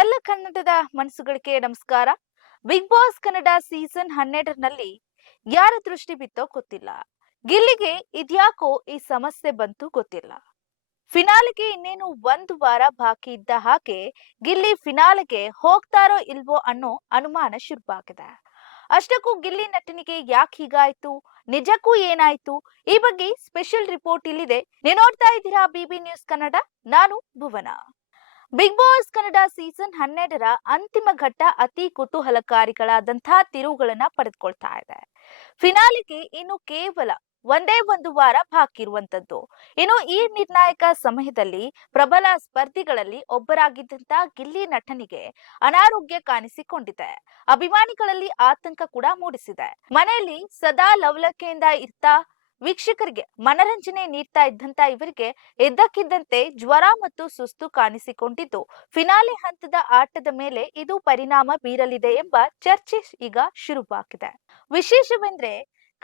ಎಲ್ಲ ಕನ್ನಡದ ಮನಸ್ಸುಗಳಿಗೆ ನಮಸ್ಕಾರ. ಬಿಗ್ ಬಾಸ್ ಕನ್ನಡ ಸೀಸನ್ ಹನ್ನೆರಡರಲ್ಲಿ ಯಾರ ದೃಷ್ಟಿ ಬಿತ್ತೋ ಗೊತ್ತಿಲ್ಲ. ಗಿಲ್ಲಿಗೆ ಇದ್ಯಾಕೋ ಈ ಸಮಸ್ಯೆ ಬಂತು ಗೊತ್ತಿಲ್ಲ. ಫಿನಾಲಿಗೆ ಇನ್ನೇನು ಒಂದು ವಾರ ಬಾಕಿ ಇದ್ದ ಹಾಗೆ ಗಿಲ್ಲಿ ಫಿನಾಲಿಗೆ ಹೋಗ್ತಾರೋ ಇಲ್ವೋ ಅನ್ನೋ ಅನುಮಾನ ಶುರುವಾಗಿದೆ. ಅಷ್ಟಕ್ಕೂ ಗಿಲ್ಲಿ ನಟನಿಗೆ ಯಾಕೆ ಹೀಗಾಯ್ತು? ನಿಜಕ್ಕೂ ಏನಾಯ್ತು? ಈ ಬಗ್ಗೆ ಸ್ಪೆಷಲ್ ರಿಪೋರ್ಟ್ ಇಲ್ಲಿದೆ. ನೀವು ನೋಡ್ತಾ ಇದ್ದೀರಾ ಬಿಬಿ ನ್ಯೂಸ್ ಕನ್ನಡ, ನಾನು Bhuvana. Big boss Kannada season ಹನ್ನೆರಡರ ಅಂತಿಮ ಘಟ್ಟ ಅತಿ ಕುತೂಹಲಕಾರಿಗಳಾದಂತಹ ತಿರುವುಗಳನ್ನ ಪಡೆದುಕೊಳ್ತಾ ಇದೆ. ಫಿನಾಲಿಗೆ ಇನ್ನು ಕೇವಲ ಒಂದೇ ಒಂದು ವಾರ ಬಾಕಿ ಇರುವಂತದ್ದು ಇನ್ನು ಈ ನಿರ್ಣಾಯಕ ಸಮಯದಲ್ಲಿ ಪ್ರಬಲ ಸ್ಪರ್ಧಿಗಳಲ್ಲಿ ಒಬ್ಬರಾಗಿದ್ದಂತ ಗಿಲ್ಲಿ ನಟನಿಗೆ ಅನಾರೋಗ್ಯ ಕಾಣಿಸಿಕೊಂಡಿದೆ. ಅಭಿಮಾನಿಗಳಲ್ಲಿ ಆತಂಕ ಕೂಡ ಮೂಡಿಸಿದೆ. ಮನೆಯಲ್ಲಿ ಸದಾ ಲವಲಕೆಯಿಂದ ಇರ್ತಾ ವೀಕ್ಷಕರಿಗೆ ಮನರಂಜನೆ ನೀಡ್ತಾ ಇದ್ದಂತ ಇವರಿಗೆ ಇದ್ದಕ್ಕಿದ್ದಂತೆ ಜ್ವರ ಮತ್ತು ಸುಸ್ತು ಕಾಣಿಸಿಕೊಂಡಿದ್ದು, ಫಿನಾಲೆ ಹಂತದ ಆಟದ ಮೇಲೆ ಇದು ಪರಿಣಾಮ ಬೀರಲಿದೆ ಎಂಬ ಚರ್ಚೆ ಈಗ ಶುರುವಾಗಿದೆ. ವಿಶೇಷವೆಂದ್ರೆ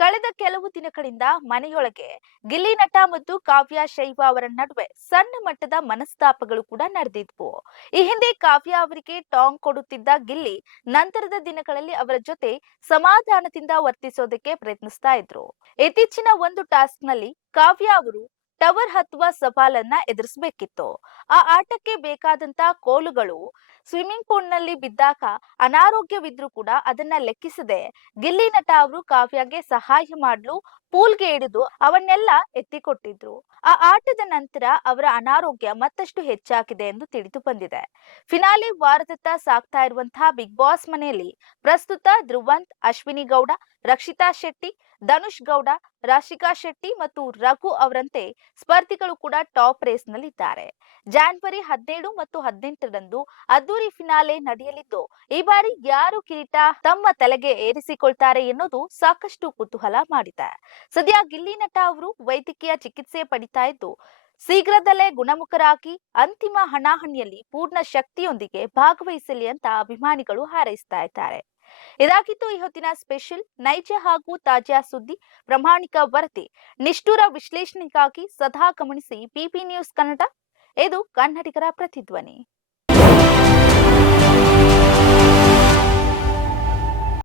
ಕಳೆದ ಕೆಲವು ದಿನಗಳಿಂದ ಮನೆಯೊಳಗೆ ಗಿಲ್ಲಿ ನಟ ಮತ್ತು ಕಾವ್ಯ, ಶೈವ ಅವರ ನಡುವೆ ಸಣ್ಣ ಮಟ್ಟದ ಮನಸ್ತಾಪಗಳು ಕೂಡ ನಡೆದಿದ್ವು. ಈ ಹಿಂದೆ ಕಾವ್ಯ ಅವರಿಗೆ ಟಾಂಗ್ ಕೊಡುತ್ತಿದ್ದ ಗಿಲ್ಲಿ ನಂತರದ ದಿನಗಳಲ್ಲಿ ಅವರ ಜೊತೆ ಸಮಾಧಾನದಿಂದ ವರ್ತಿಸೋದಕ್ಕೆ ಪ್ರಯತ್ನಿಸ್ತಾ ಇದ್ರು. ಇತ್ತೀಚಿನ ಒಂದು ಟಾಸ್ಕ್ನಲ್ಲಿ ಕಾವ್ಯ ಅವರು ಟವರ್ ಹತ್ತುವ ಸವಾಲನ್ನ ಎದುರಿಸಬೇಕಿತ್ತು. ಆ ಆಟಕ್ಕೆ ಬೇಕಾದಂತ ಕೋಲುಗಳು ಸ್ವಿಮ್ಮಿಂಗ್ ಪೂಲ್ನಲ್ಲಿ ಬಿದ್ದಾಗ ಅನಾರೋಗ್ಯವಿದ್ರೂ ಕೂಡ ಅದನ್ನ ಲೆಕ್ಕಿಸದೆ ಗಿಲ್ಲಿ ನಟ ಅವರು ಕಾವ್ಯಗೆ ಸಹಾಯ ಮಾಡಲು, ಪೂಲ್ಗೆ ಹಿಡಿದು ಅವನ್ನೆಲ್ಲ ಎತ್ತಿಕೊಟ್ಟಿದ್ರು. ಆ ಆಟದ ನಂತರ ಅವರ ಅನಾರೋಗ್ಯ ಮತ್ತಷ್ಟು ಹೆಚ್ಚಾಗಿದೆ ಎಂದು ತಿಳಿದು ಬಂದಿದೆ. ಫಿನಾಲಿ ವಾರದತ್ತ ಸಾಕ್ತಾ ಇರುವಂತಹ ಬಿಗ್ ಬಾಸ್ ಮನೆಯಲ್ಲಿ ಪ್ರಸ್ತುತ ಧ್ರುವಂತ್, ಅಶ್ವಿನಿ ಗೌಡ ರಕ್ಷಿತಾ ಶೆಟ್ಟಿ, ಧನುಷ್ ಗೌಡ, ರಾಶಿಕಾ ಶೆಟ್ಟಿ ಮತ್ತು ರಘು ಅವರಂತೆ ಸ್ಪರ್ಧಿಗಳು ಕೂಡ ಟಾಪ್ ರೇಸ್ ನಲ್ಲಿದ್ದಾರೆ ಜಾನ್ವರಿ ಹದಿನೇಳು ಮತ್ತು ಹದಿನೆಂಟರಂದು ಅದ್ದೂರಿ ಫಿನಾಲೆ ನಡೆಯಲಿದ್ದು, ಈ ಬಾರಿ ಯಾರು ಕಿರೀಟ ತಮ್ಮ ತಲೆಗೆ ಏರಿಸಿಕೊಳ್ತಾರೆ ಎನ್ನುವುದು ಸಾಕಷ್ಟು ಕುತೂಹಲ ಮಾಡಿದೆ. ಸದ್ಯ ಗಿಲ್ಲಿ ನಟ ಅವರು ವೈದ್ಯಕೀಯ ಚಿಕಿತ್ಸೆ ಪಡಿತಾ ಇದ್ದು, ಶೀಘ್ರದಲ್ಲೇ ಗುಣಮುಖರಾಗಿ ಅಂತಿಮ ಹಣಾಹಣಿಯಲ್ಲಿ ಪೂರ್ಣ ಶಕ್ತಿಯೊಂದಿಗೆ ಭಾಗವಹಿಸಲಿ ಅಂತ ಅಭಿಮಾನಿಗಳು ಹಾರೈಸ್ತಾ ಇದ್ದಾರೆ. ಇದಾಗಿತ್ತು ಈ ಹೊತ್ತಿನ ಸ್ಪೆಷಲ್. ನೈಜ ಹಾಗೂ ತಾಜಾ ಸುದ್ದಿ, ಪ್ರಾಮಾಣಿಕ ವರದಿ. ನಿಷ್ಠುರ ವಿಶ್ಲೇಷಣೆಗಾಗಿ ಸದಾ ಗಮನಿಸಿ ಪಿಪಿ ನ್ಯೂಸ್ ಕನ್ನಡ. ಇದು ಕನ್ನಡಿಗರ ಪ್ರತಿಧ್ವನಿ.